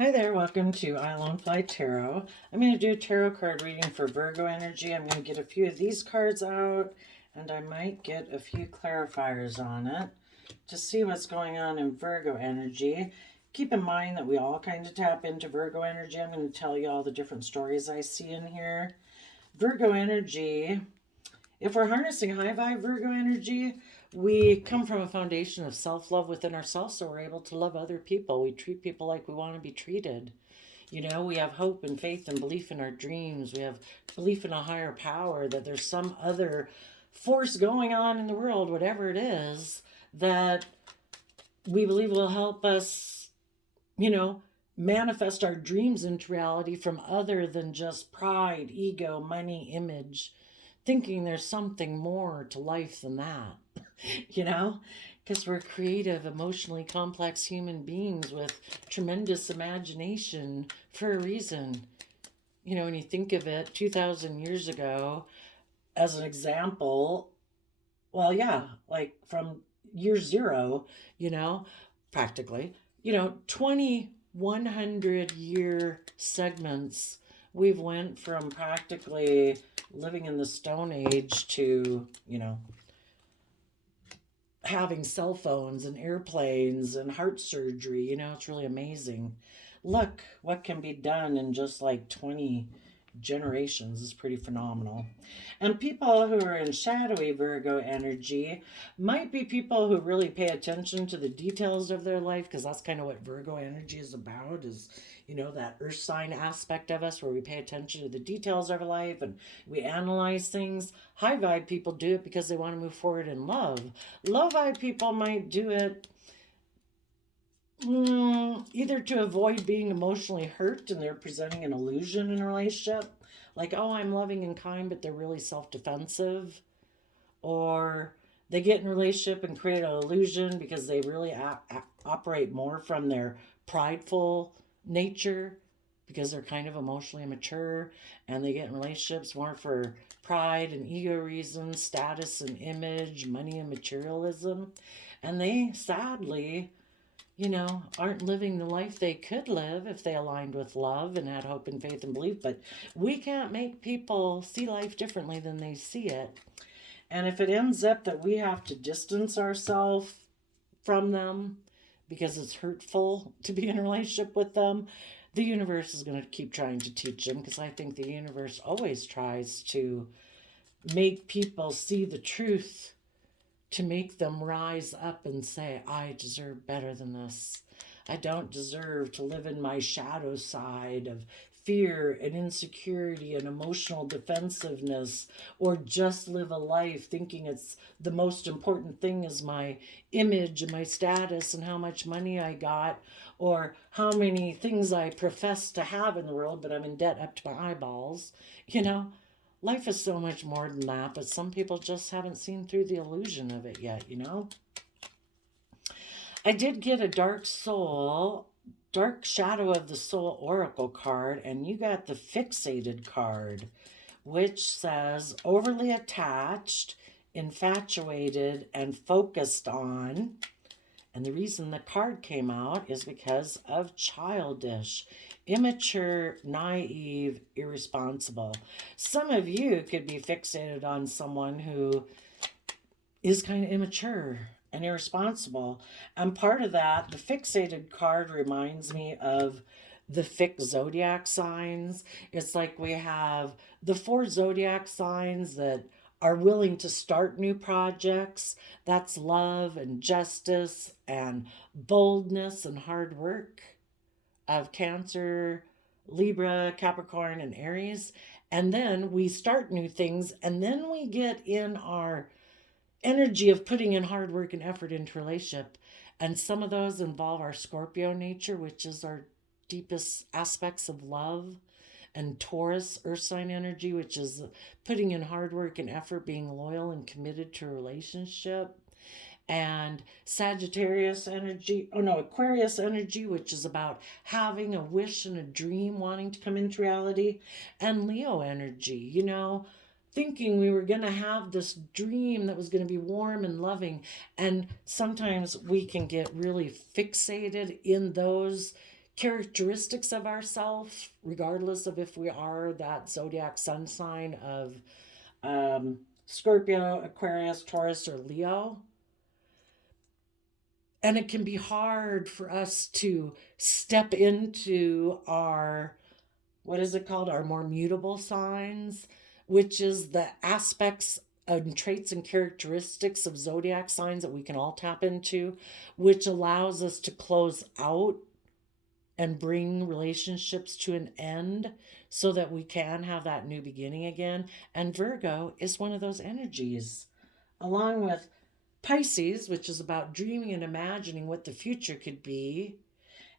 Hi there, welcome to I Alone Fly Tarot. I'm going to do a tarot card reading for Virgo energy. I'm going to get a few of these cards out, and I might get a few clarifiers on it to see what's going on in Virgo energy. Keep in mind that we all kind of tap into Virgo energy. I'm going to tell you all the different stories I see in here. Virgo energy, if we're harnessing high vibe Virgo energy, we come from a foundation of self love within ourselves, so we're able to love other people. We treat people like we want to be treated. You know, we have hope and faith and belief in our dreams. We have belief in a higher power, that there's some other force going on in the world, whatever it is, that we believe will help us, manifest our dreams into reality from other than just pride, ego, money, image, thinking there's something more to life than that, you know? Because we're creative, emotionally complex human beings with tremendous imagination for a reason. You know, when you think of it, 2,000 years ago, as an example, well, yeah, like from year zero, you know, practically, 2,100 year segments, we've went from practically living in the Stone Age to, having cell phones and airplanes and heart surgery. It's really amazing. Look what can be done in just like 20 generations is pretty phenomenal. And people who are in shadowy Virgo energy might be people who really pay attention to the details of their life, because that's kind of what Virgo energy is about, is that earth sign aspect of us where we pay attention to the details of our life and we analyze things. High vibe people do it because they want to move forward in love. Low vibe people might do it either to avoid being emotionally hurt and they're presenting an illusion in a relationship, like, oh, I'm loving and kind, but they're really self-defensive, or they get in a relationship and create an illusion because they really operate more from their prideful nature, because they're kind of emotionally immature, and they get in relationships more for pride and ego reasons, status and image, money and materialism, and they sadly aren't living the life they could live if they aligned with love and had hope and faith and belief. But we can't make people see life differently than they see it. And if it ends up that we have to distance ourselves from them because it's hurtful to be in a relationship with them, the universe is going to keep trying to teach them, because I think the universe always tries to make people see the truth, to make them rise up and say, I deserve better than this. I don't deserve to live in my shadow side of fear and insecurity and emotional defensiveness, or just live a life thinking it's the most important thing is my image and my status and how much money I got, or how many things I profess to have in the world, but I'm in debt up to my eyeballs. Life is so much more than that, but some people just haven't seen through the illusion of it yet. I did get a dark shadow of the soul oracle card, and you got the fixated card, which says overly attached, infatuated, and focused on. And the reason the card came out is because of childish, immature, naive, irresponsible. Some of you could be fixated on someone who is kind of immature and irresponsible. And part of that, the fixated card reminds me of the fixed zodiac signs. It's like we have the 4 zodiac signs that are willing to start new projects. That's love and justice and boldness and hard work, of Cancer, Libra, Capricorn, and Aries. And then we start new things, and then we get in our energy of putting in hard work and effort into relationship. And some of those involve our Scorpio nature, which is our deepest aspects of love, and Taurus, earth sign energy, which is putting in hard work and effort, being loyal and committed to a relationship. And Sagittarius energy, Aquarius energy, which is about having a wish and a dream wanting to come into reality. And Leo energy, thinking we were going to have this dream that was going to be warm and loving. And sometimes we can get really fixated in those characteristics of ourselves, regardless of if we are that zodiac sun sign of Scorpio, Aquarius, Taurus, or Leo. And it can be hard for us to step into our, what is it called? Our more mutable signs, which is the aspects and traits and characteristics of zodiac signs that we can all tap into, which allows us to close out and bring relationships to an end so that we can have that new beginning again. And Virgo is one of those energies, along with Pisces, which is about dreaming and imagining what the future could be,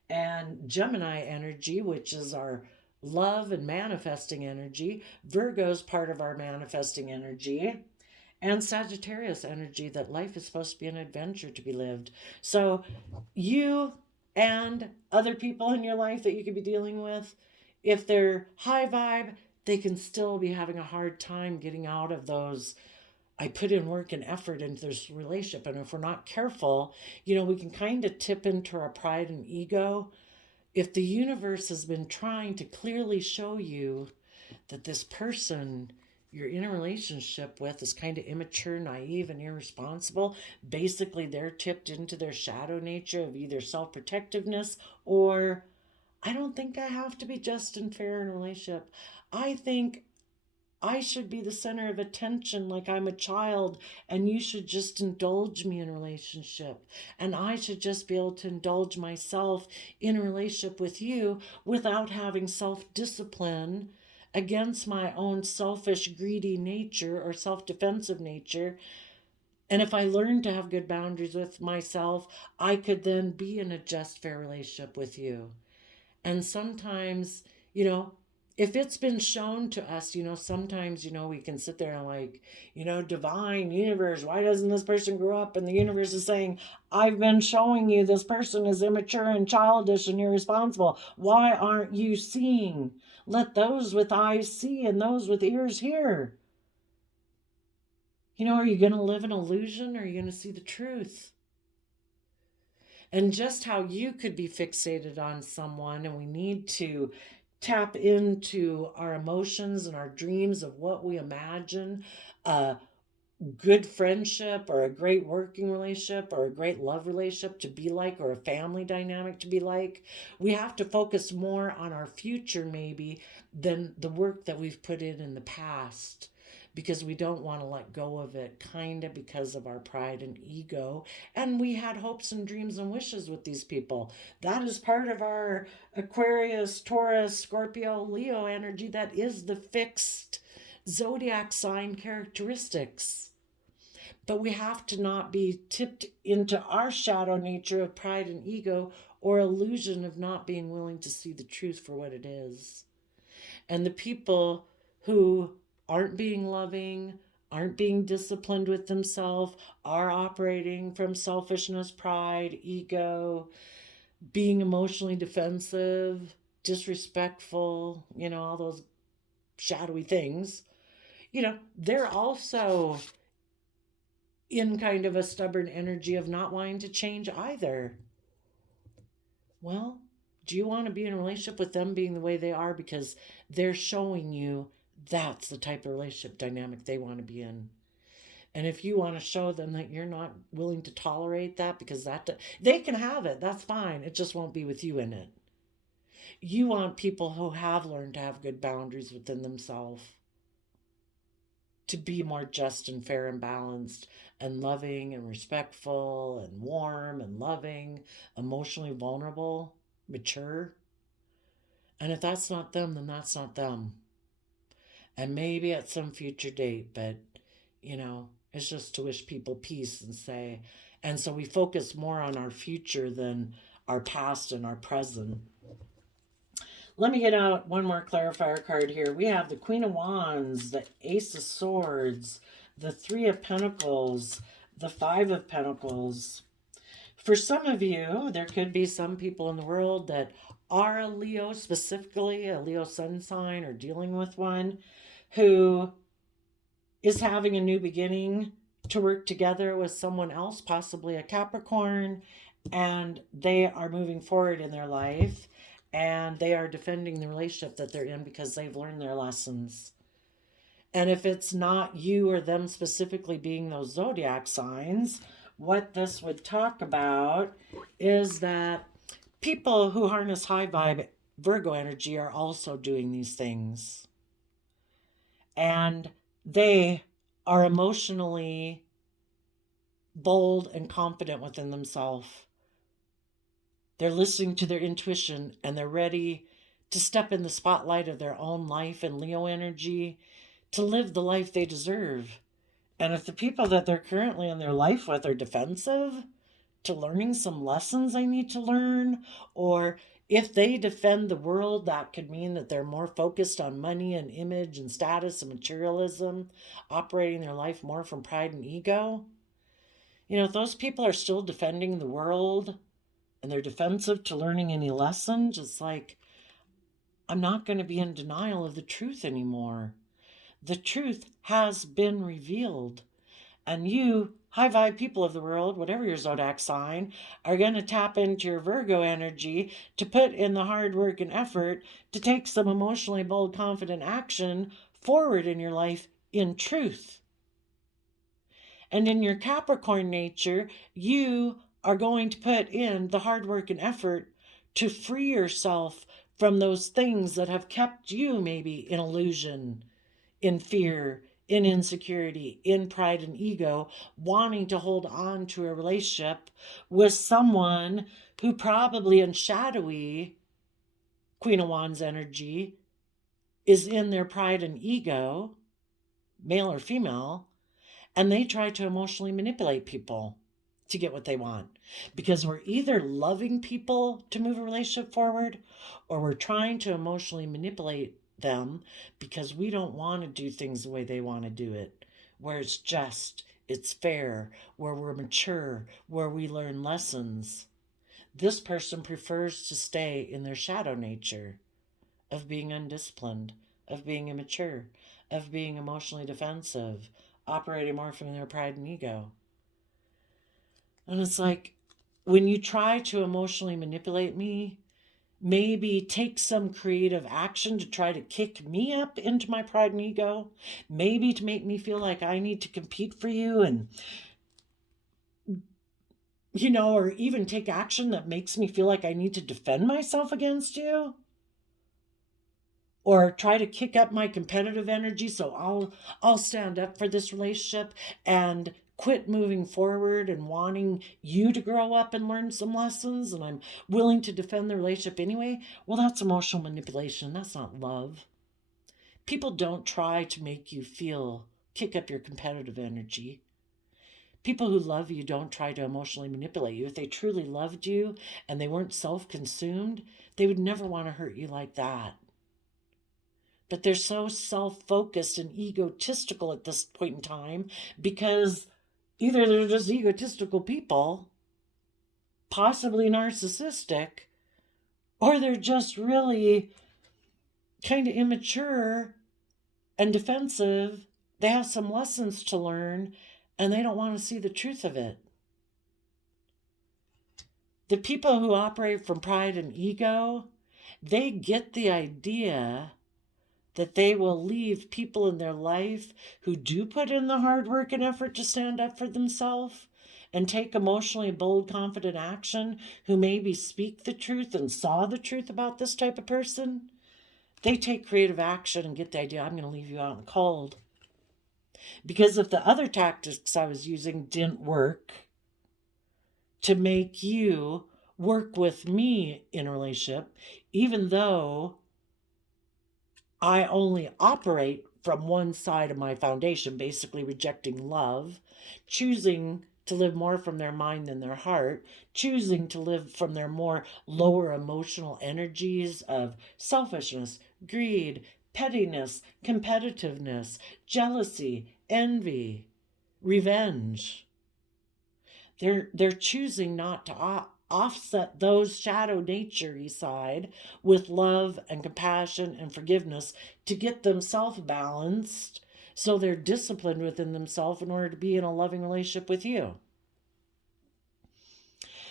and Gemini energy, which is our love and manifesting energy. Virgo is part of our manifesting energy, and Sagittarius energy, that life is supposed to be an adventure to be lived. So you and other people in your life that you could be dealing with, if they're high vibe, they can still be having a hard time getting out of those, I put in work and effort into this relationship. And if we're not careful, we can kind of tip into our pride and ego. If the universe has been trying to clearly show you that this person you're in a relationship with is kind of immature, naive, and irresponsible, basically they're tipped into their shadow nature of either self-protectiveness or, I don't think I have to be just and fair in a relationship. I think I should be the center of attention like I'm a child, and you should just indulge me in a relationship. And I should just be able to indulge myself in a relationship with you without having self-discipline against my own selfish, greedy nature or self-defensive nature. And if I learn to have good boundaries with myself, I could then be in a just, fair relationship with you. And sometimes, if it's been shown to us, sometimes, we can sit there and like, divine universe, why doesn't this person grow up? And the universe is saying, I've been showing you this person is immature and childish and irresponsible. Why aren't you seeing? Let those with eyes see and those with ears hear. Are you going to live an illusion, or are you going to see the truth? And just how you could be fixated on someone, and we need to tap into our emotions and our dreams of what we imagine a good friendship or a great working relationship or a great love relationship to be like, or a family dynamic to be like. We have to focus more on our future maybe than the work that we've put in the past, because we don't want to let go of it, kind of because of our pride and ego. And we had hopes and dreams and wishes with these people. That is part of our Aquarius, Taurus, Scorpio, Leo energy. That is the fixed zodiac sign characteristics. But we have to not be tipped into our shadow nature of pride and ego, or illusion of not being willing to see the truth for what it is. And the people who aren't being loving, aren't being disciplined with themselves, are operating from selfishness, pride, ego, being emotionally defensive, disrespectful, all those shadowy things, they're also in kind of a stubborn energy of not wanting to change either. Well, do you want to be in a relationship with them being the way they are because they're showing you that's the type of relationship dynamic they want to be in? And if you want to show them that you're not willing to tolerate that, because they can have it, that's fine. It just won't be with you in it. You want people who have learned to have good boundaries within themselves, to be more just and fair and balanced and loving and respectful and warm and loving, emotionally vulnerable, mature. And if that's not them, then that's not them. And maybe at some future date, but it's just to wish people peace and say, and so we focus more on our future than our past and our present. Let me get out one more clarifier card here. We have the Queen of Wands, the Ace of Swords, the Three of Pentacles, the Five of Pentacles. For some of you, there could be some people in the world that are a Leo, specifically a Leo sun sign, or dealing with one, who is having a new beginning to work together with someone else, possibly a Capricorn, and they are moving forward in their life. and they are defending the relationship that they're in because they've learned their lessons. And if it's not you or them specifically being those zodiac signs, what this would talk about is that people who harness high vibe Virgo energy are also doing these things. And they are emotionally bold and confident within themselves. They're listening to their intuition and they're ready to step in the spotlight of their own life and Leo energy to live the life they deserve. And if the people that they're currently in their life with are defensive to learning some lessons they need to learn, or if they defend the world, that could mean that they're more focused on money and image and status and materialism, operating their life more from pride and ego. If those people are still defending the world and they're defensive to learning any lessons, it's like, I'm not going to be in denial of the truth anymore. The truth has been revealed. And you, high vibe people of the world, whatever your zodiac sign, are going to tap into your Virgo energy to put in the hard work and effort to take some emotionally bold, confident action forward in your life in truth. And in your Capricorn nature, you are going to put in the hard work and effort to free yourself from those things that have kept you maybe in illusion, in fear, in insecurity, in pride and ego, wanting to hold on to a relationship with someone who probably in shadowy Queen of Wands energy is in their pride and ego, male or female, and they try to emotionally manipulate people to get what they want. Because we're either loving people to move a relationship forward, or we're trying to emotionally manipulate them because we don't want to do things the way they want to do it, where it's just, it's fair, where we're mature, where we learn lessons. This person prefers to stay in their shadow nature of being undisciplined, of being immature, of being emotionally defensive, operating more from their pride and ego. And it's like, when you try to emotionally manipulate me, maybe take some creative action to try to kick me up into my pride and ego, maybe to make me feel like I need to compete for you, and or even take action that makes me feel like I need to defend myself against you, or try to kick up my competitive energy so I'll stand up for this relationship and quit moving forward and wanting you to grow up and learn some lessons, and I'm willing to defend the relationship anyway. Well, that's emotional manipulation. That's not love. People don't try to make you kick up your competitive energy. People who love you don't try to emotionally manipulate you. If they truly loved you and they weren't self-consumed, they would never want to hurt you like that. But they're so self-focused and egotistical at this point in time because either they're just egotistical people, possibly narcissistic, or they're just really kind of immature and defensive. They have some lessons to learn and they don't want to see the truth of it. The people who operate from pride and ego, they get the idea that they will leave people in their life who do put in the hard work and effort to stand up for themselves and take emotionally bold, confident action, who maybe speak the truth and saw the truth about this type of person. They take creative action and get the idea, I'm going to leave you out in the cold. Because if the other tactics I was using didn't work to make you work with me in a relationship, even though I only operate from one side of my foundation, basically rejecting love, choosing to live more from their mind than their heart, choosing to live from their more lower emotional energies of selfishness, greed, pettiness, competitiveness, jealousy, envy, revenge. They're choosing not to offset those shadow nature-y side with love and compassion and forgiveness to get themselves balanced so they're disciplined within themselves in order to be in a loving relationship with you.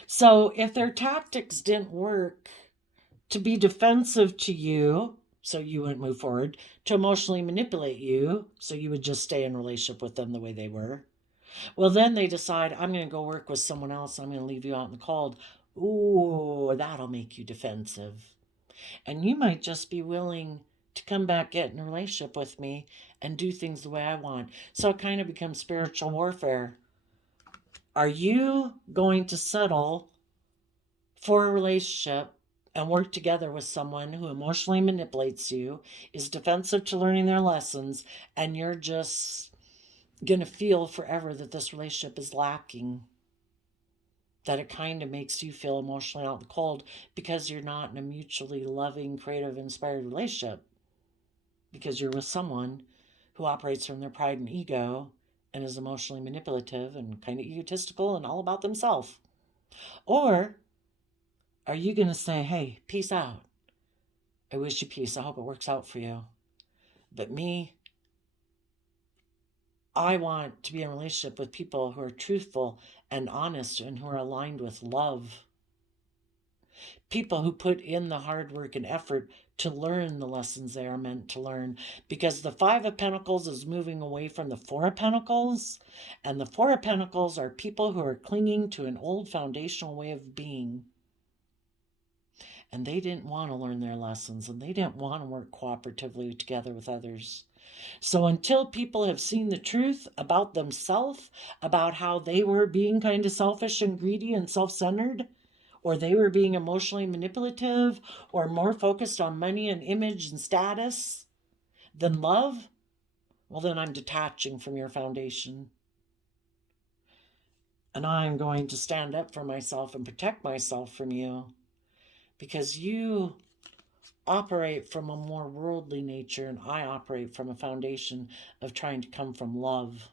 So if their tactics didn't work to be defensive to you so you wouldn't move forward, to emotionally manipulate you so you would just stay in relationship with them the way they were. Well, then they decide, I'm going to go work with someone else. I'm going to leave you out in the cold. Ooh, that'll make you defensive. And you might just be willing to come back, get in a relationship with me, and do things the way I want. So it kind of becomes spiritual warfare. Are you going to settle for a relationship and work together with someone who emotionally manipulates you, is defensive to learning their lessons, and you're just going to feel forever that this relationship is lacking? That it kind of makes you feel emotionally out in the cold because you're not in a mutually loving, creative, inspired relationship. Because you're with someone who operates from their pride and ego and is emotionally manipulative and kind of egotistical and all about themselves. Or are you going to say, hey, peace out. I wish you peace. I hope it works out for you. But me, I want to be in a relationship with people who are truthful and honest and who are aligned with love. People who put in the hard work and effort to learn the lessons they are meant to learn. Because the Five of Pentacles is moving away from the Four of Pentacles. And the Four of Pentacles are people who are clinging to an old foundational way of being. And they didn't want to learn their lessons, and they didn't want to work cooperatively together with others. So until people have seen the truth about themselves, about how they were being kind of selfish and greedy and self-centered, or they were being emotionally manipulative, or more focused on money and image and status than love, well, then I'm detaching from your foundation. And I'm going to stand up for myself and protect myself from you. Because you operate from a more worldly nature, and I operate from a foundation of trying to come from love.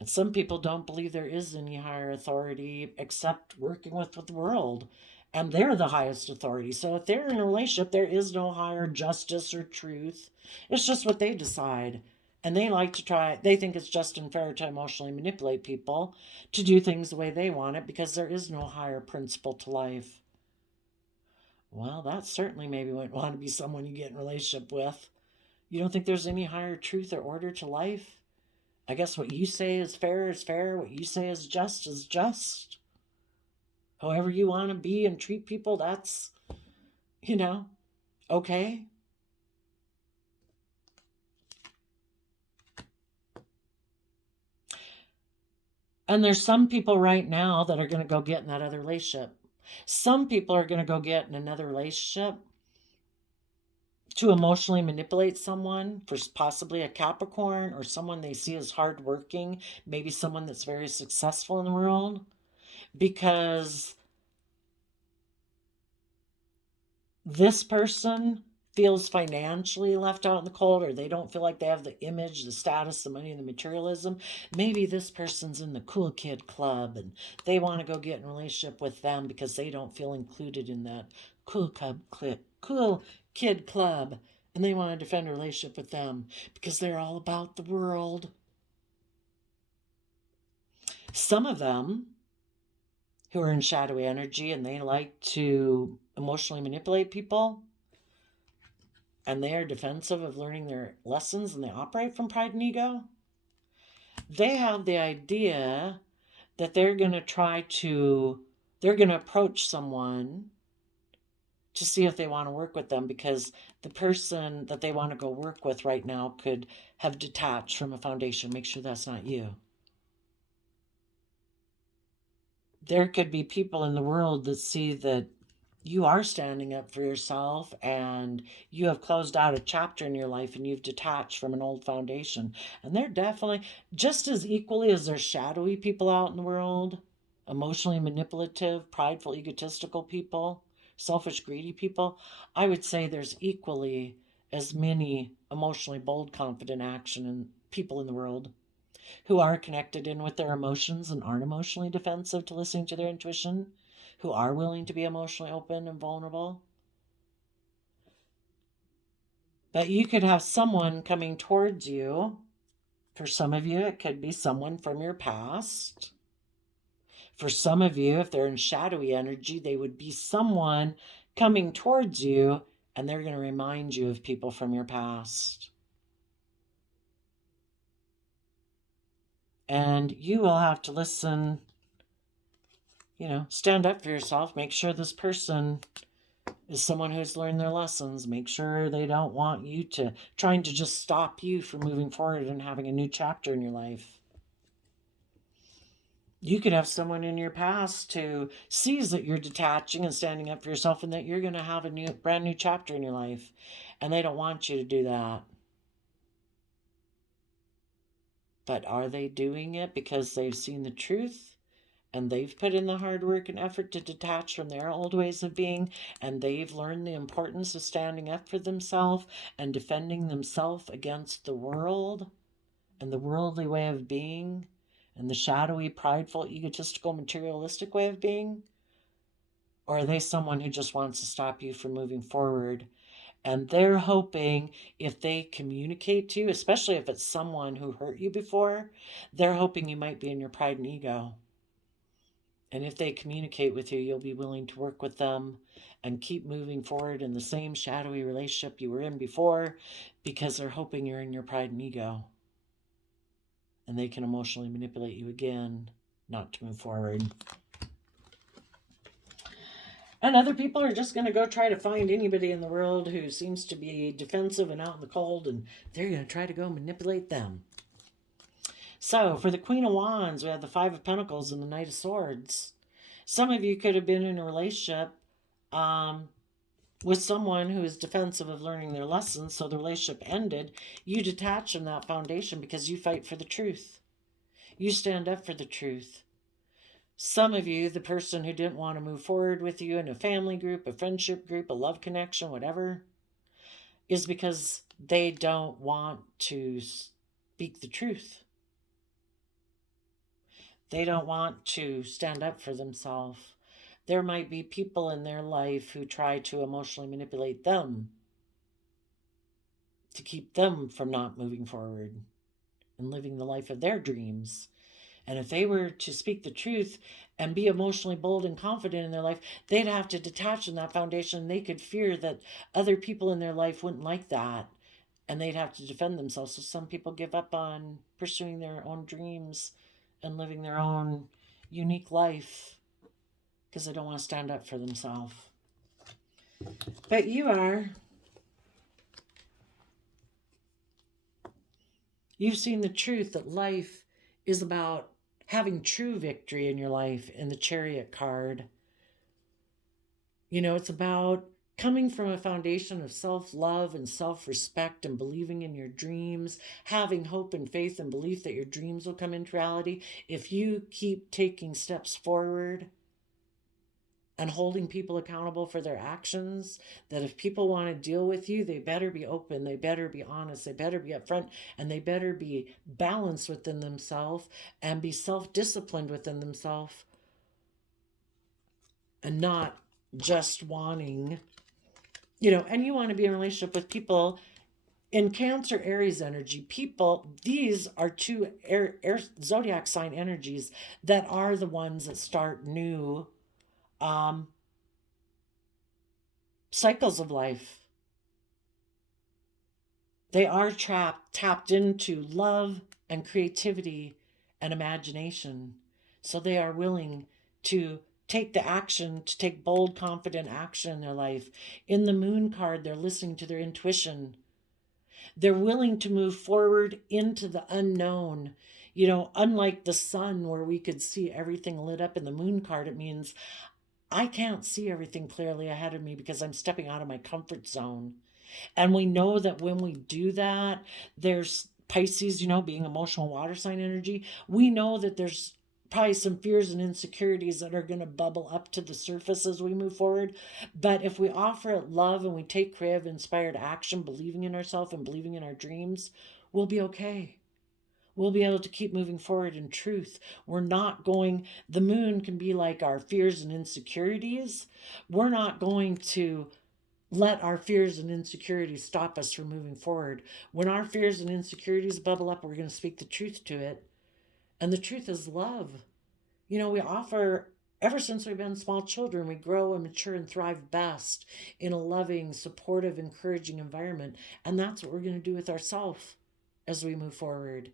And some people don't believe there is any higher authority except working with the world. And they're the highest authority. So if they're in a relationship, there is no higher justice or truth. It's just what they decide. And they like to try, they think it's just and fair to emotionally manipulate people to do things the way they want it because there is no higher principle to life. Well, that certainly maybe wouldn't want to be someone you get in a relationship with. You don't think there's any higher truth or order to life? I guess what you say is fair, what you say is just. However you want to be and treat people, that's, okay. And there's some people right now that are going to go get in that other relationship. Some people are going to go get in another relationship to emotionally manipulate someone, for possibly a Capricorn or someone they see as hardworking, maybe someone that's very successful in the world, because this person feels financially left out in the cold, or they don't feel like they have the image, the status, the money, the materialism. Maybe this person's in the cool kid club and they want to go get in a relationship with them because they don't feel included in that cool kid club, and they want to defend a relationship with them because they're all about the world. Some of them who are in shadowy energy and they like to emotionally manipulate people, and they are defensive of learning their lessons, and they operate from pride and ego, they have the idea that they're going to approach someone to see if they want to work with them, because the person that they want to go work with right now could have detached from a foundation. Make sure that's not you. There could be people in the world that see that you are standing up for yourself and you have closed out a chapter in your life and you've detached from an old foundation. And they're definitely just as equally as there's shadowy people out in the world, emotionally manipulative, prideful, egotistical people, selfish, greedy people. I would say there's equally as many emotionally bold, confident, action and people in the world who are connected in with their emotions and aren't emotionally defensive to listening to their intuition, who are willing to be emotionally open and vulnerable. But you could have someone coming towards you. For some of you, it could be someone from your past For some of you, if they're in shadowy energy, they would be someone coming towards you, and they're going to remind you of people from your past. And you will have to listen, stand up for yourself. Make sure this person is someone who's learned their lessons. Make sure they don't want you trying to just stop you from moving forward and having a new chapter in your life. You could have someone in your past who sees that you're detaching and standing up for yourself and that you're going to have a brand new chapter in your life. And they don't want you to do that. But are they doing it because they've seen the truth and they've put in the hard work and effort to detach from their old ways of being, and they've learned the importance of standing up for themselves and defending themselves against the world and the worldly way of being and the shadowy, prideful, egotistical, materialistic way of being? Or are they someone who just wants to stop you from moving forward? And they're hoping if they communicate to you, especially if it's someone who hurt you before, they're hoping you might be in your pride and ego. And if they communicate with you, you'll be willing to work with them and keep moving forward in the same shadowy relationship you were in before, because they're hoping you're in your pride and ego. And they can emotionally manipulate you again not to move forward. And other people are just going to go try to find anybody in the world who seems to be defensive and out in the cold, and they're going to try to go manipulate them. So for the Queen of Wands, we have the Five of Pentacles and the Knight of Swords. Some of you could have been in a relationship with someone who is defensive of learning their lessons, so the relationship ended. You detach from that foundation because you fight for the truth. You stand up for the truth. Some of you, the person who didn't want to move forward with you in a family group, a friendship group, a love connection, whatever, is because they don't want to speak the truth. They don't want to stand up for themselves. There might be people in their life who try to emotionally manipulate them to keep them from not moving forward and living the life of their dreams. And if they were to speak the truth and be emotionally bold and confident in their life, they'd have to detach from that foundation. They could fear that other people in their life wouldn't like that, and they'd have to defend themselves. So some people give up on pursuing their own dreams and living their own unique life because they don't want to stand up for themselves. But you've seen the truth that life is about having true victory in your life in the Chariot card. It's about coming from a foundation of self-love and self-respect and believing in your dreams, having hope and faith and belief that your dreams will come into reality. If you keep taking steps forward and holding people accountable for their actions, that if people want to deal with you, they better be open, they better be honest, they better be upfront, and they better be balanced within themselves and be self-disciplined within themselves, and not just wanting, and you want to be in a relationship with people in Cancer, Aries energy. These are two air zodiac sign energies that are the ones that start new cycles of life. They are tapped into love and creativity and imagination. So they are willing to take the action, to take bold, confident action in their life. In the Moon card, they're listening to their intuition. They're willing to move forward into the unknown. Unlike the sun, where we could see everything lit up, in the Moon card, it means I can't see everything clearly ahead of me because I'm stepping out of my comfort zone. And we know that when we do that, there's Pisces, being emotional water sign energy. We know that there's probably some fears and insecurities that are going to bubble up to the surface as we move forward. But if we offer it love and we take creative, inspired action, believing in ourselves and believing in our dreams, we'll be okay. We'll be able to keep moving forward in truth. The moon can be like our fears and insecurities. We're not going to let our fears and insecurities stop us from moving forward. When our fears and insecurities bubble up, we're going to speak the truth to it. And the truth is love. We offer, ever since we've been small children, we grow and mature and thrive best in a loving, supportive, encouraging environment. And that's what we're going to do with ourselves as we move forward.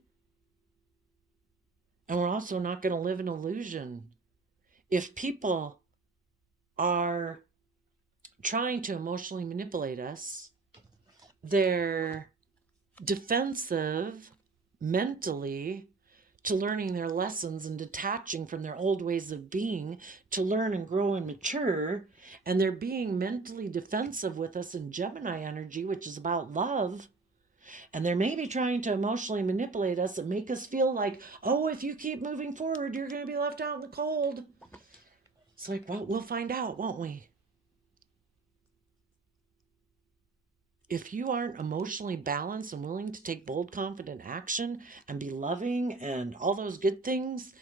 And we're also not going to live in illusion. If people are trying to emotionally manipulate us, they're defensive mentally to learning their lessons and detaching from their old ways of being to learn and grow and mature. And they're being mentally defensive with us in Gemini energy, which is about love. And they're maybe trying to emotionally manipulate us and make us feel like, oh, if you keep moving forward, you're going to be left out in the cold. It's like, well, we'll find out, won't we? If you aren't emotionally balanced and willing to take bold, confident action and be loving and all those good things,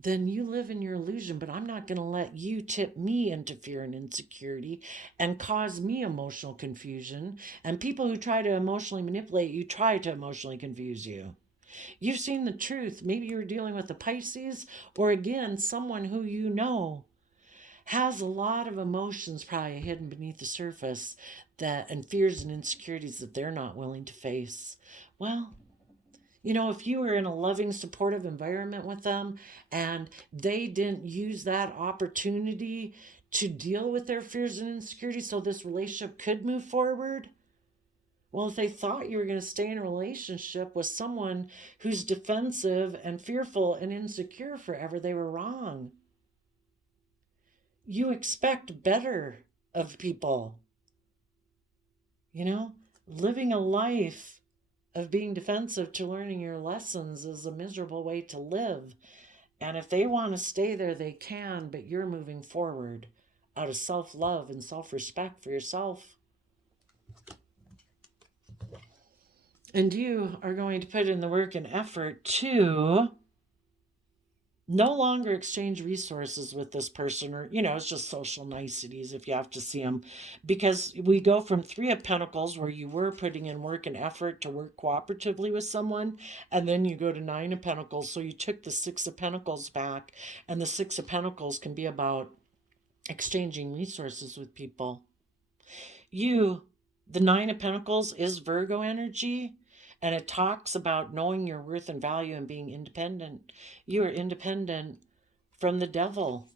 then you live in your illusion. But I'm not going to let you tip me into fear and insecurity and cause me emotional confusion. And people who try to emotionally manipulate you try to emotionally confuse you. You've seen the truth. Maybe you're dealing with a Pisces, or again, someone who you know has a lot of emotions probably hidden beneath the surface, and fears and insecurities that they're not willing to face. Well, if you were in a loving, supportive environment with them and they didn't use that opportunity to deal with their fears and insecurities so this relationship could move forward, well, if they thought you were going to stay in a relationship with someone who's defensive and fearful and insecure forever, they were wrong. You expect better of people. Living a life of being defensive to learning your lessons is a miserable way to live. And if they want to stay there, they can, but you're moving forward out of self-love and self-respect for yourself. And you are going to put in the work and effort to no longer exchange resources with this person, or, it's just social niceties if you have to see them. Because we go from 3 of Pentacles, where you were putting in work and effort to work cooperatively with someone, and then you go to 9 of Pentacles. So you took the 6 of Pentacles back, and the 6 of Pentacles can be about exchanging resources with people. The 9 of Pentacles is Virgo energy. And it talks about knowing your worth and value and being independent. You are independent from the devil,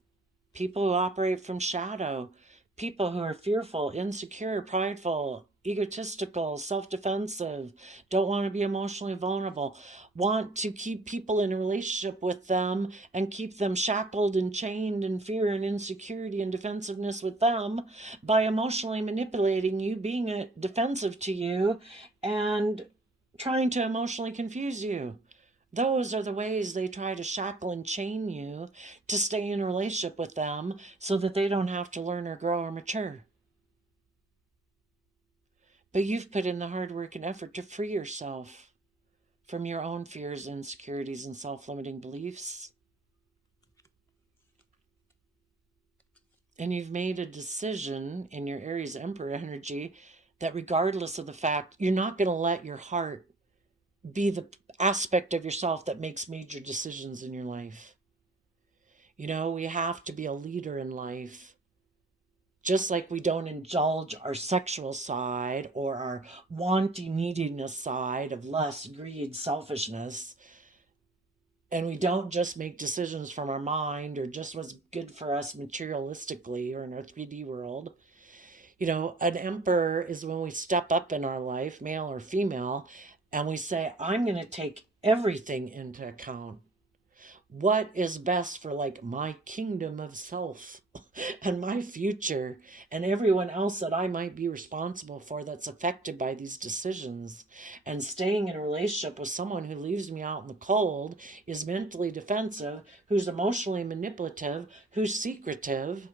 people who operate from shadow, people who are fearful, insecure, prideful, egotistical, self-defensive, don't want to be emotionally vulnerable, want to keep people in a relationship with them and keep them shackled and chained in fear and insecurity and defensiveness with them by emotionally manipulating you, being defensive to you, and trying to emotionally confuse you. Those are the ways they try to shackle and chain you to stay in a relationship with them so that they don't have to learn or grow or mature. But you've put in the hard work and effort to free yourself from your own fears, insecurities, and self-limiting beliefs. And you've made a decision in your Aries Emperor energy that regardless of the fact, you're not going to let your heart be the aspect of yourself that makes major decisions in your life. We have to be a leader in life. Just like we don't indulge our sexual side or our wanting, neediness side of lust, greed, selfishness. And we don't just make decisions from our mind or just what's good for us materialistically or in our 3D world. An emperor is when we step up in our life, male or female, and we say, I'm going to take everything into account. What is best for my kingdom of self and my future and everyone else that I might be responsible for that's affected by these decisions. And staying in a relationship with someone who leaves me out in the cold, is mentally defensive, who's emotionally manipulative, who's secretive,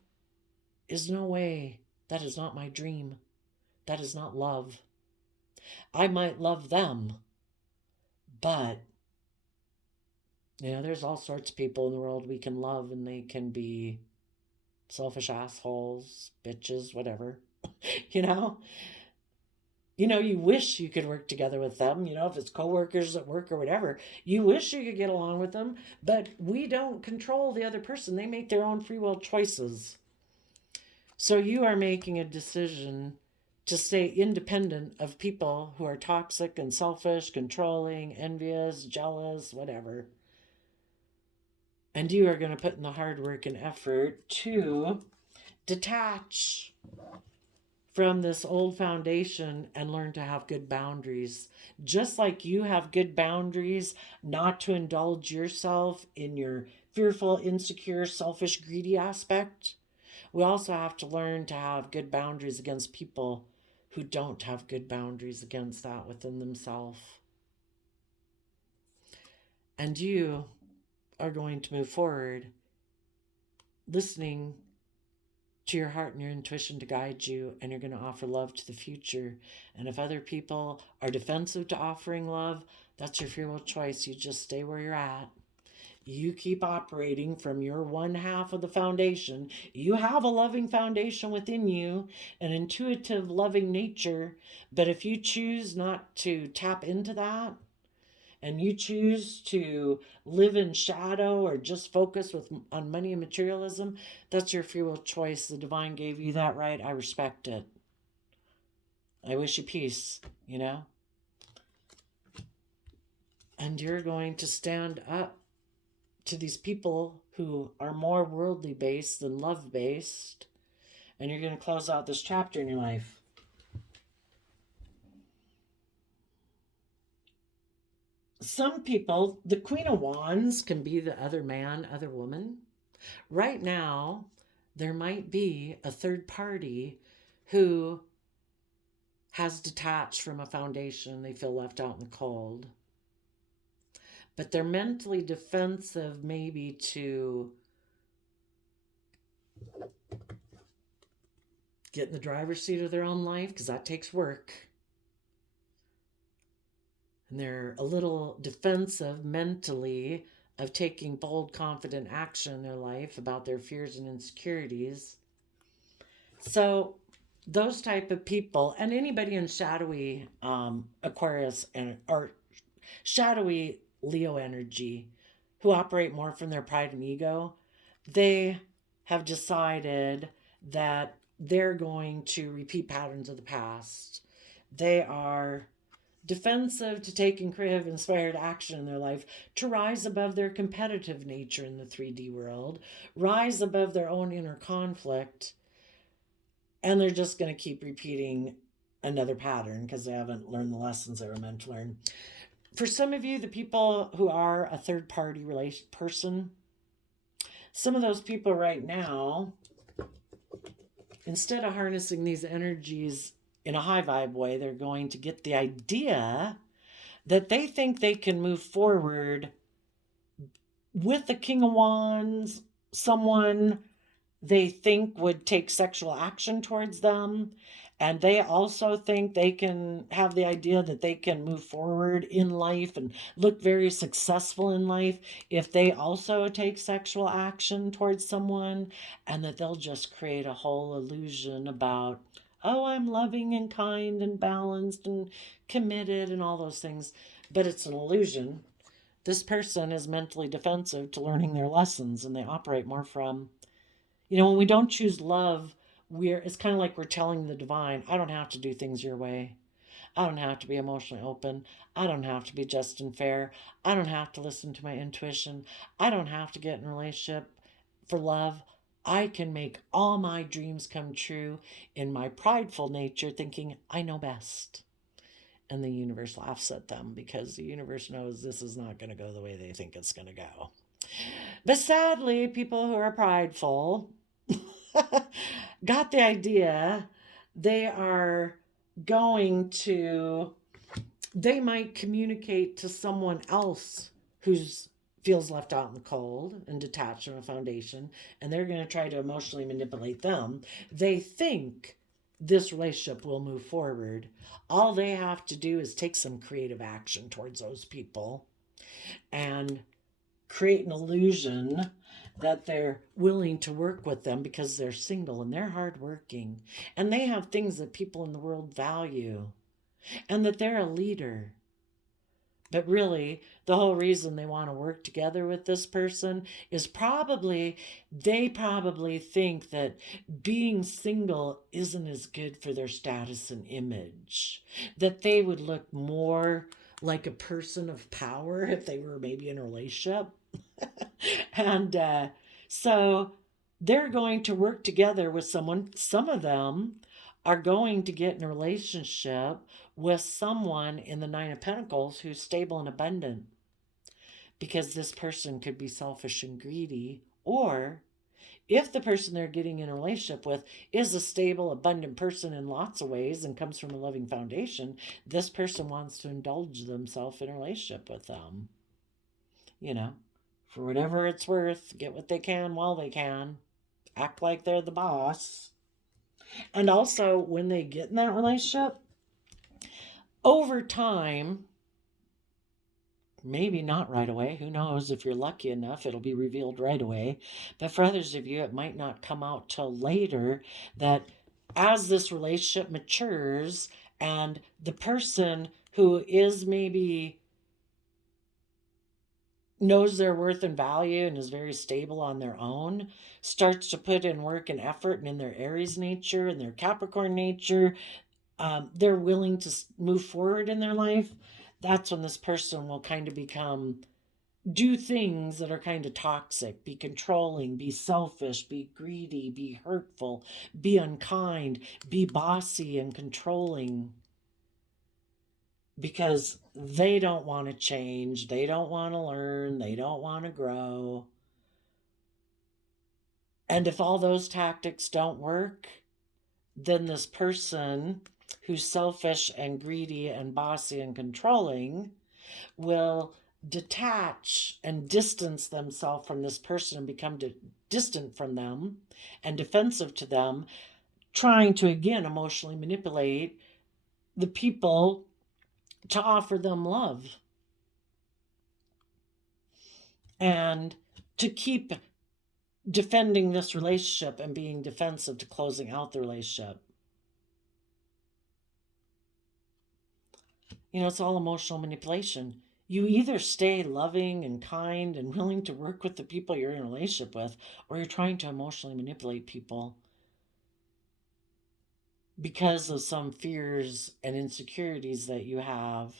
is no way. That is not my dream. That is not love. I might love them, but there's all sorts of people in the world we can love, and they can be selfish assholes, bitches, whatever, You wish you could work together with them, if it's coworkers at work or whatever. You wish you could get along with them, but we don't control the other person. They make their own free will choices. So you are making a decision to stay independent of people who are toxic and selfish, controlling, envious, jealous, whatever. And you are going to put in the hard work and effort to detach from this old foundation and learn to have good boundaries. Just like you have good boundaries not to indulge yourself in your fearful, insecure, selfish, greedy aspect, we also have to learn to have good boundaries against people who don't have good boundaries against that within themselves. And you are going to move forward listening to your heart and your intuition to guide you, and you're going to offer love to the future. And if other people are defensive to offering love, that's your free will choice. You just stay where you're at. You keep operating from your one half of the foundation. You have a loving foundation within you, an intuitive, loving nature. But if you choose not to tap into that, and you choose to live in shadow or just focus on money and materialism, that's your free will choice. The divine gave you that right. I respect it. I wish you peace, And you're going to stand up to these people who are more worldly based than love based. And you're going to close out this chapter in your life. Some people, the Queen of Wands can be the other man, other woman. Right now, there might be a third party who has detached from a foundation. They feel left out in the cold. But they're mentally defensive maybe to get in the driver's seat of their own life, because that takes work. And they're a little defensive mentally of taking bold, confident action in their life about their fears and insecurities. So those type of people, and anybody in shadowy Aquarius or shadowy Leo energy who operate more from their pride and ego, they have decided that they're going to repeat patterns of the past. They are defensive to taking creative, inspired action in their life to rise above their competitive nature in the 3D world, rise above their own inner conflict, and they're just going to keep repeating another pattern because they haven't learned the lessons they were meant to learn. For some of you, the people who are a third-party person, some of those people right now, instead of harnessing these energies in a high vibe way, they're going to get the idea that they think they can move forward with the King of Wands, someone they think would take sexual action towards them. And they also think they can have the idea that they can move forward in life and look very successful in life if they also take sexual action towards someone, and that they'll just create a whole illusion about, oh, I'm loving and kind and balanced and committed and all those things. But it's an illusion. This person is mentally defensive to learning their lessons, and they operate more from, when we don't choose love, it's kind of like we're telling the divine, I don't have to do things your way. I don't have to be emotionally open. I don't have to be just and fair. I don't have to listen to my intuition. I don't have to get in a relationship for love. I can make all my dreams come true in my prideful nature, thinking I know best. And the universe laughs at them because the universe knows this is not going to go the way they think it's going to go. But sadly, people who are prideful got the idea they might communicate to someone else who feels left out in the cold and detached from a foundation, and they're going to try to emotionally manipulate them. They think this relationship will move forward. All they have to do is take some creative action towards those people and create an illusion that they're willing to work with them because they're single and they're hardworking and they have things that people in the world value. and that they're a leader. But really, the whole reason they want to work together with this person is they probably think that being single isn't as good for their status and image, that they would look more like a person of power if they were maybe in a relationship. And so they're going to work together with someone. Some of them are going to get in a relationship with someone in the Nine of Pentacles who's stable and abundant, because this person could be selfish and greedy. Or if the person they're getting in a relationship with is a stable, abundant person in lots of ways and comes from a loving foundation, this person wants to indulge themselves in a relationship with them. You know, for whatever it's worth, get what they can while they can, act like they're the boss. And also, when they get in that relationship, over time, maybe not right away, who knows, if you're lucky enough, it'll be revealed right away. But for others of you, it might not come out till later, that as this relationship matures and the person who is maybe knows their worth and value and is very stable on their own, starts to put in work and effort, and in their Aries nature and their Capricorn nature, they're willing to move forward in their life, that's when this person will kind of do things that are kind of toxic, be controlling, be selfish, be greedy, be hurtful, be unkind, be bossy and controlling, because they don't want to change, they don't want to learn, they don't want to grow. And if all those tactics don't work, then this person who's selfish and greedy and bossy and controlling will detach and distance themselves from this person and become distant from them and defensive to them, trying to again emotionally manipulate the people to offer them love and to keep defending this relationship and being defensive to closing out the relationship. You know, it's all emotional manipulation. You either stay loving and kind and willing to work with the people you're in a relationship with, or you're trying to emotionally manipulate people because of some fears and insecurities that you have.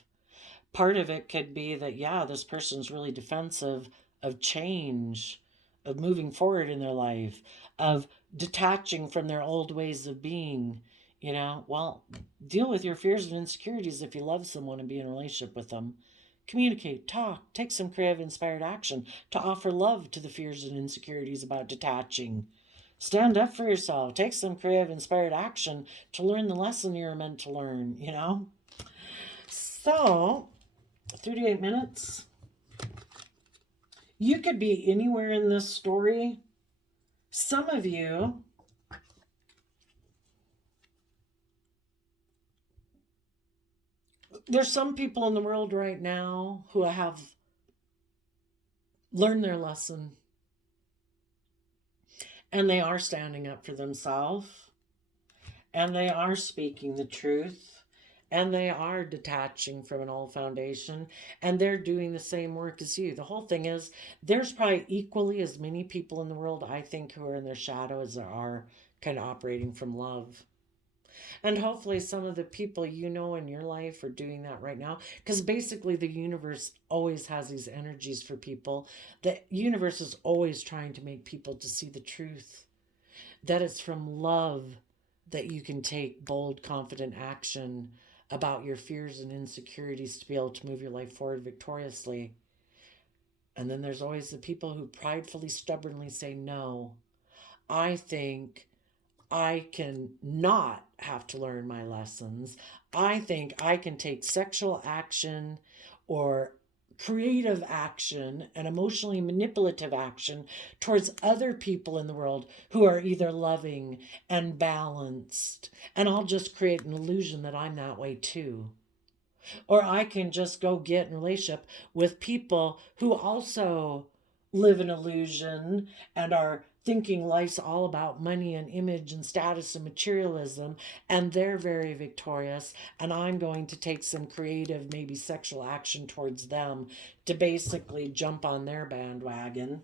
Part of it could be that, yeah, this person's really defensive of change, of moving forward in their life, of detaching from their old ways of being. You know, well, deal with your fears and insecurities if you love someone and be in a relationship with them. Communicate, talk, take some creative, inspired action to offer love to the fears and insecurities about detaching. Stand up for yourself. Take some creative, inspired action to learn the lesson you're meant to learn, you know? So, 38 minutes. You could be anywhere in this story. Some of you there's some people in the world right now who have learned their lesson, and they are standing up for themselves, and they are speaking the truth, and they are detaching from an old foundation, and they're doing the same work as you. The whole thing is, there's probably equally as many people in the world, I think, who are in their shadow as there are kind of operating from love. And hopefully some of the people you know in your life are doing that right now. Because basically the universe always has these energies for people. The universe is always trying to make people to see the truth. That it's from love that you can take bold, confident action about your fears and insecurities to be able to move your life forward victoriously. And then there's always the people who pridefully, stubbornly say, no, I think I can not have to learn my lessons. I think I can take sexual action or creative action and emotionally manipulative action towards other people in the world who are either loving and balanced. And I'll just create an illusion that I'm that way too. Or I can just go get in a relationship with people who also live an illusion and are thinking life's all about money and image and status and materialism, and they're very victorious, and I'm going to take some creative, maybe sexual action towards them to basically jump on their bandwagon.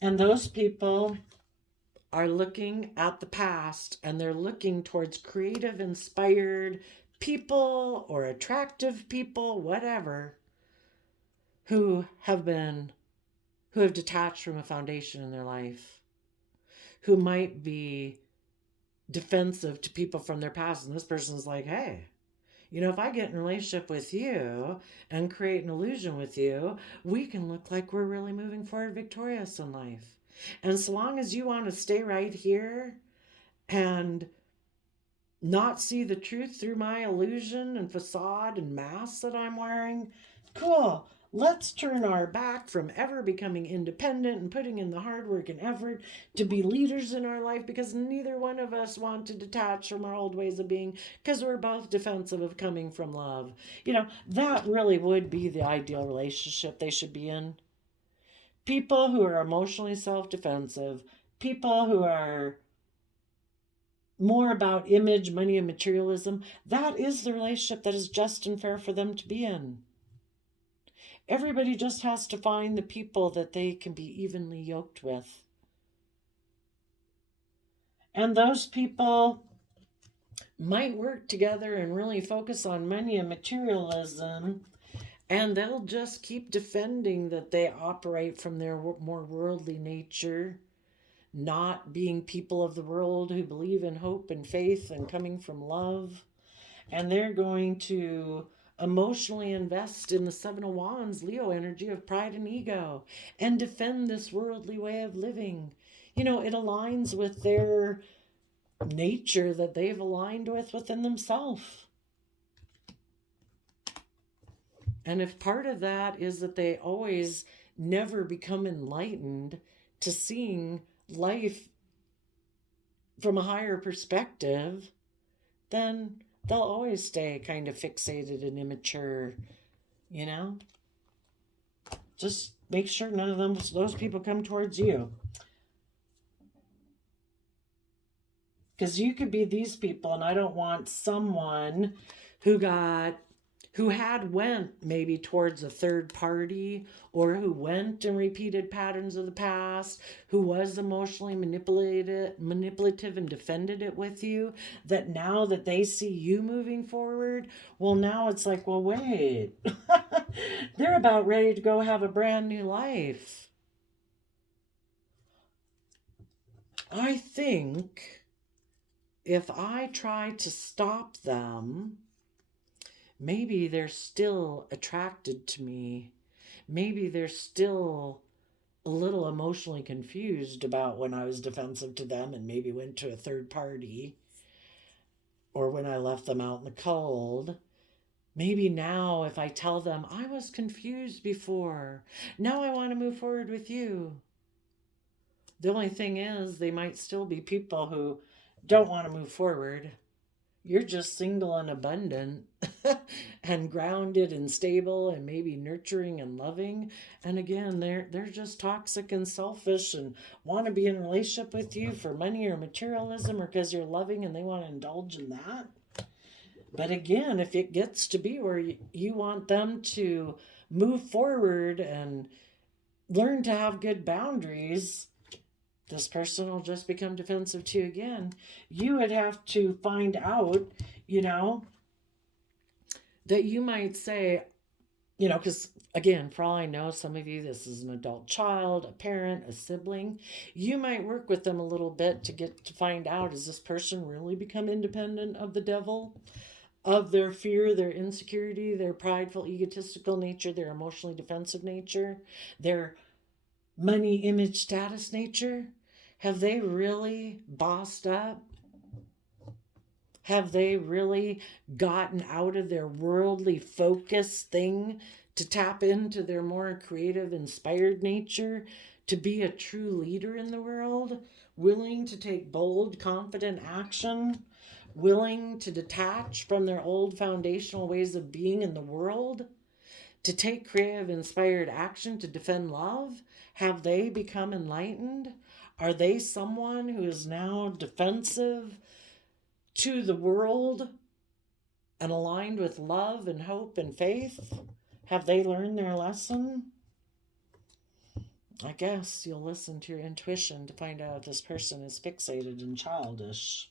And those people are looking at the past, and they're looking towards creative, inspired people or attractive people, whatever, who have detached from a foundation in their life, who might be defensive to people from their past. And this person's like, hey, if I get in a relationship with you and create an illusion with you, we can look like we're really moving forward victorious in life. And so long as you want to stay right here and not see the truth through my illusion and facade and mask that I'm wearing, cool. Let's turn our back from ever becoming independent and putting in the hard work and effort to be leaders in our life, because neither one of us want to detach from our old ways of being, because we're both defensive of coming from love. That really would be the ideal relationship they should be in. People who are emotionally self-defensive, people who are more about image, money, and materialism, that is the relationship that is just and fair for them to be in. Everybody just has to find the people that they can be evenly yoked with. And those people might work together and really focus on money and materialism, and they'll just keep defending that they operate from their more worldly nature, not being people of the world who believe in hope and faith and coming from love. And they're going to emotionally invest in the Seven of Wands, Leo energy of pride and ego, and defend this worldly way of living. It aligns with their nature that they've aligned with within themselves. And if part of that is that they always never become enlightened to seeing life from a higher perspective, then they'll always stay kind of fixated and immature, Just make sure none of those people come towards you. Because you could be these people, and I don't want someone who went maybe towards a third party, or who went and repeated patterns of the past, who was emotionally manipulative and defended it with you, that now that they see you moving forward, well, now it's like, well, wait, they're about ready to go have a brand new life. I think if I try to stop them, maybe they're still attracted to me. Maybe they're still a little emotionally confused about when I was defensive to them and maybe went to a third party, or when I left them out in the cold. Maybe now if I tell them, I was confused before, now I want to move forward with you. The only thing is, they might still be people who don't want to move forward. You're just single and abundant and grounded and stable and maybe nurturing and loving. And again, they're just toxic and selfish and want to be in a relationship with you for money or materialism, or because you're loving and they want to indulge in that. But again, if it gets to be where you want them to move forward and learn to have good boundaries, this person will just become defensive to you again. You would have to find out, that you might say, because again, for all I know, some of you, this is an adult child, a parent, a sibling. You might work with them a little bit to find out, is this person really become independent of the devil, of their fear, their insecurity, their prideful, egotistical nature, their emotionally defensive nature, their money, image, status nature? Have they really bossed up? Have they really gotten out of their worldly focus thing to tap into their more creative, inspired nature, to be a true leader in the world? willing to take bold, confident action, willing to detach from their old foundational ways of being in the world, to take creative, inspired action to defend love? Have they become enlightened? Are they someone who is now defensive to the world and aligned with love and hope and faith? Have they learned their lesson? I guess you'll listen to your intuition to find out if this person is fixated and childish.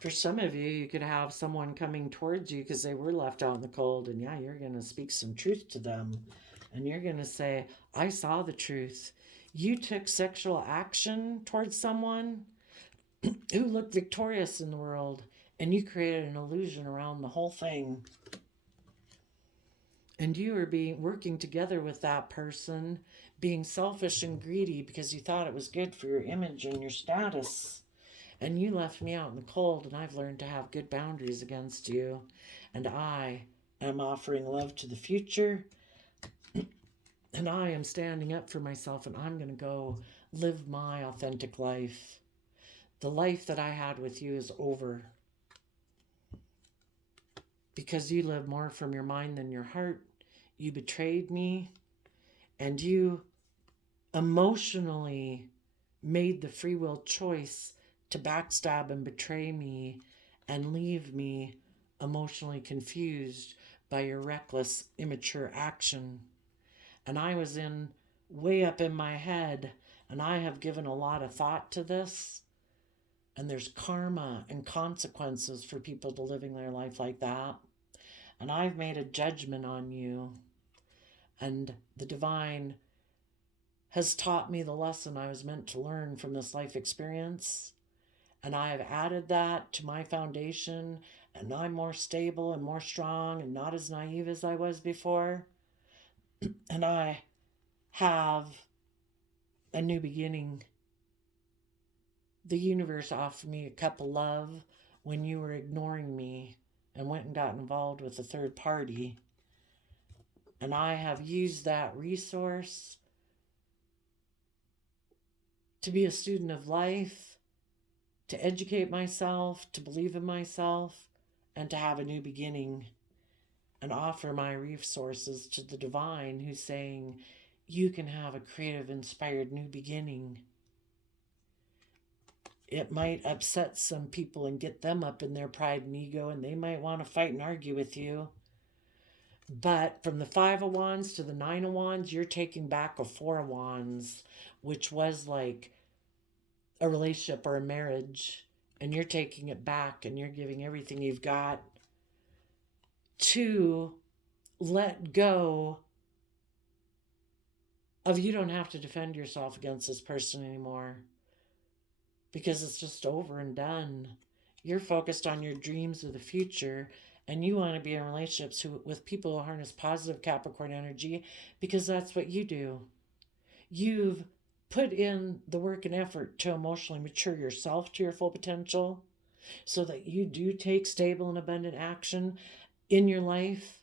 For some of you, you could have someone coming towards you because they were left out in the cold, and yeah, you're going to speak some truth to them. And you're going to say, I saw the truth. You took sexual action towards someone who looked victorious in the world, and you created an illusion around the whole thing. And you were working together with that person, being selfish and greedy because you thought it was good for your image and your status. And you left me out in the cold, and I've learned to have good boundaries against you. And I am offering love to the future. And I am standing up for myself, and I'm going to go live my authentic life. The life that I had with you is over. Because you live more from your mind than your heart. You betrayed me, and you emotionally made the free will choice to backstab and betray me and leave me emotionally confused by your reckless, immature action. And I was way up in my head, and I have given a lot of thought to this. And there's karma and consequences for people to living their life like that. And I've made a judgment on you. And the divine has taught me the lesson I was meant to learn from this life experience. And I have added that to my foundation, and I'm more stable and more strong and not as naive as I was before. And I have a new beginning. The universe offered me a cup of love when you were ignoring me and went and got involved with a third party. And I have used that resource to be a student of life, to educate myself, to believe in myself, and to have a new beginning, and offer my resources to the divine who's saying, you can have a creative, inspired new beginning. It might upset some people and get them up in their pride and ego, and they might want to fight and argue with you. But from the 5 of Wands to the 9 of Wands, you're taking back a 4 of Wands, which was like a relationship or a marriage, and you're taking it back and you're giving everything you've got to let go of, you don't have to defend yourself against this person anymore because it's just over and done. You're focused on your dreams of the future, and you want to be in relationships with people who harness positive Capricorn energy because that's what you do. You've put in the work and effort to emotionally mature yourself to your full potential so that you do take stable and abundant action in your life.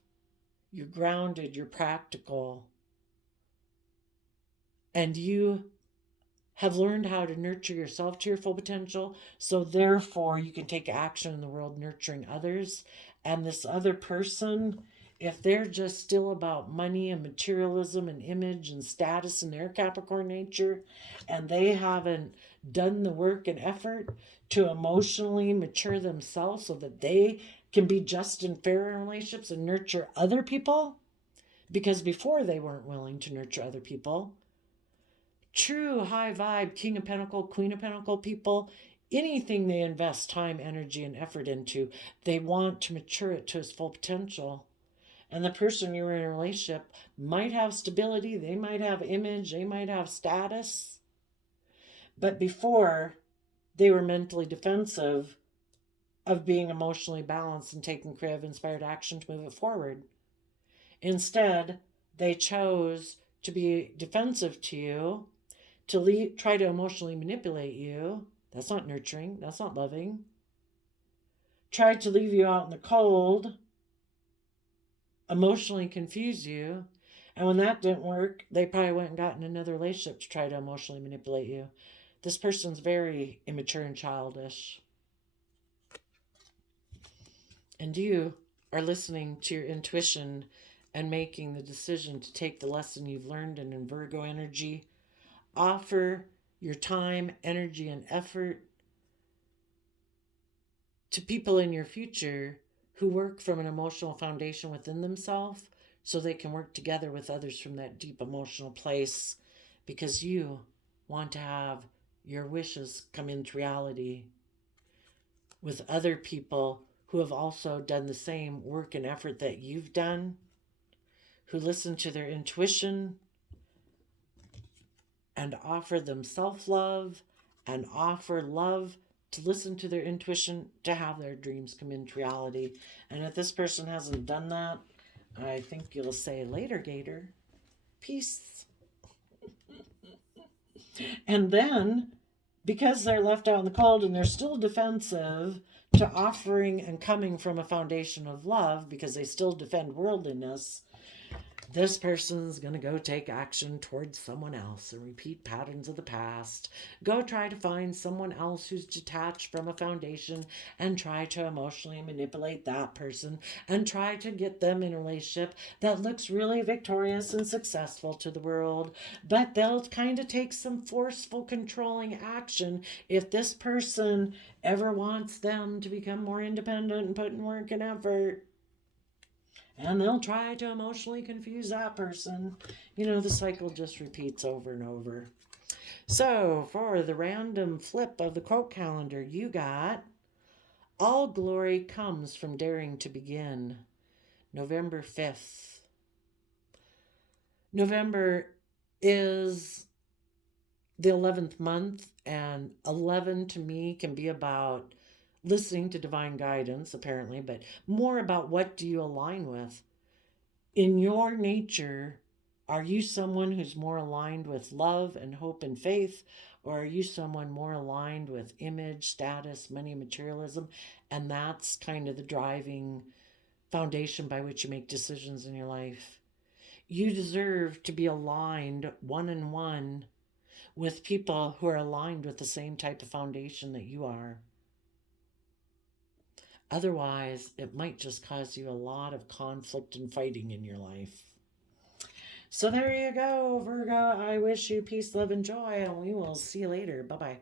You're grounded, you're practical, and you have learned how to nurture yourself to your full potential, so therefore you can take action in the world nurturing others. And this other person, if they're just still about money and materialism and image and status in their Capricorn nature, and they haven't done the work and effort to emotionally mature themselves so that they can be just and fair in relationships and nurture other people, because before they weren't willing to nurture other people. True high vibe, King of Pentacle, Queen of Pentacle people, anything they invest time, energy, and effort into, they want to mature it to its full potential. And the person you're in a relationship might have stability, they might have image, they might have status. But before, they were mentally defensive of being emotionally balanced and taking creative, inspired action to move it forward. Instead, they chose to be defensive to you, to try to emotionally manipulate you. That's not nurturing. That's not loving. Tried to leave you out in the cold, emotionally confuse you, And when that didn't work, they probably went and got in another relationship to try to emotionally manipulate you. This person's very immature and childish. And you are listening to your intuition and making the decision to take the lesson you've learned. And in Virgo energy, offer your time, energy, and effort to people in your future who work from an emotional foundation within themselves so they can work together with others from that deep emotional place, because you want to have your wishes come into reality with other people who have also done the same work and effort that you've done, who listen to their intuition and offer them self-love and offer love to listen to their intuition to have their dreams come into reality. And if this person hasn't done that, I think you'll say later, Gator. Peace. And then, because they're left out in the cold and they're still defensive to offering and coming from a foundation of love, because they still defend worldliness, this person's going to go take action towards someone else and repeat patterns of the past. Go try to find someone else who's detached from a foundation and try to emotionally manipulate that person and try to get them in a relationship that looks really victorious and successful to the world. But they'll kind of take some forceful, controlling action if this person ever wants them to become more independent and put in work and effort. And they'll try to emotionally confuse that person. You know, the cycle just repeats over and over. So, for the random flip of the quote calendar, you got all glory comes from daring to begin. November 5th. November is the 11th month, and 11 to me can be about listening to divine guidance, apparently, but more about what do you align with. In your nature, are you someone who's more aligned with love and hope and faith, or are you someone more aligned with image, status, money, materialism? And that's kind of the driving foundation by which you make decisions in your life. You deserve to be aligned one-on-one with people who are aligned with the same type of foundation that you are. Otherwise, it might just cause you a lot of conflict and fighting in your life. So there you go, Virgo. I wish you peace, love, and joy, and we will see you later. Bye-bye.